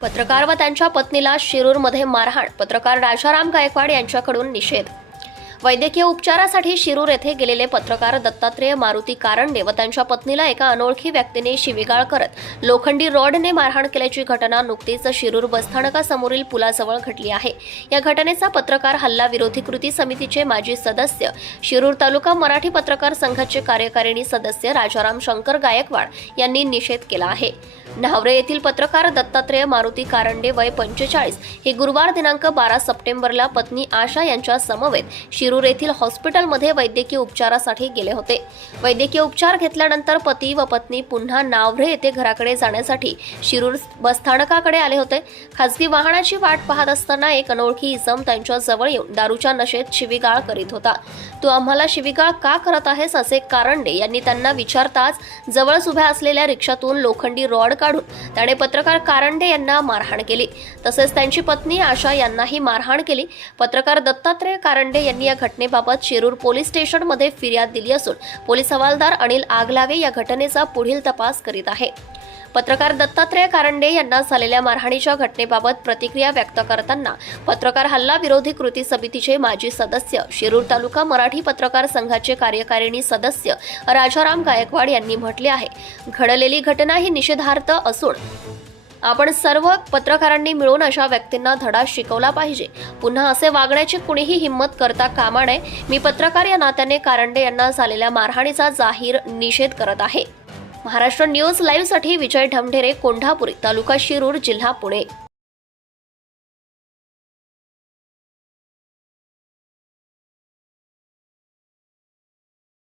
पत्रकार व त्यांच्या पत्नीला शिरूरमध्ये मारहाण. पत्रकार राजाराम गायकवाड यांच्याकडून निषेध. वैद्यकीय उपचारासाठी शिरूर येथे गेलेले पत्रकार दत्तात्रेय मारुती कारंडे व त्यांच्या पत्नीला एका अनोळखी व्यक्तीने शिवीगाळ करत लोखंडी रॉडने मारहाण केल्याची घटना नुकतीच शिरूर बसस्थानकासमोरील पुलाजवळ घडली आहे. या घटनेचा पत्रकार हल्ला विरोधी कृती समितीचे माजी सदस्य शिरूर तालुका मराठी पत्रकार संघाचे कार्यकारिणी सदस्य राजाराम शंकर गायकवाड यांनी निषेध केला आहे. न्हावरे येथील पत्रकार दत्तात्रेय मारुती कारंडे वय पंचेचाळीस हे गुरुवार दिनांक बारा सप्टेंबरला पत्नी आशा यांच्या समवेत शिरूर येथील हॉस्पिटलमध्ये वैद्यकीय उपचारासाठी गेले होते. वैद्यकीय उपचार घेतल्यानंतर पती व पत्नी पुन्हा नावरे येथे घराकडे जाण्यासाठी शिरूर बसस्थानकाकडे आले होते. खासगी वाहनाची वाट पाहत असताना एक अनोळखी इसम त्यांच्या जवळ येऊन दारूच्या नशेत शिवीगाळ करीत होता. तू आम्हाला शिवीगाळ का करत आहेस असे कारंडे यांनी त्यांना विचारताच जवळच उभ्या असलेल्या रिक्षातून लोखंडी रॉड काढून त्याने पत्रकार कारंडे यांना मारहाण केली. तसेच त्यांची पत्नी आशा यांनाही मारहाण केली. पत्रकार दत्तात्रय कारंडे यांनी या घटनेबाबत शिरूर पोलीस स्टेशनमध्ये फिर्याद दिली असून पोलीस हवालदार अनिल आगलावे या घटनेचा पुढील तपास करीत आहे. पत्रकार दत्तात्रय कारंडे यांना झालेल्या मारहाणीच्या घटनेबाबत प्रतिक्रिया व्यक्त करताना पत्रकार हल्ला विरोधी कृती समितीचे माजी सदस्य शिरूर तालुका मराठी पत्रकार संघाचे कार्यकारिणी सदस्य राजाराम गायकवाड यांनी म्हटले आहे. घडलेली घटना ही निषेधार्थ असून आपण सर्व पत्रकारांनी मिळून अशा व्यक्तींना धडा शिकवला पाहिजे. पुन्हा असे वागण्याची कुणीही हिंमत करता कामा नये. मी पत्रकार या नात्याने कारंडे यांना झालेल्या मारहाणीचा जाहीर निषेध करत आहे. महाराष्ट्र न्यूज लाईव्हसाठी विजय ढमढेरे कोंढापुरी तालुका शिरूर जिल्हा पुणे.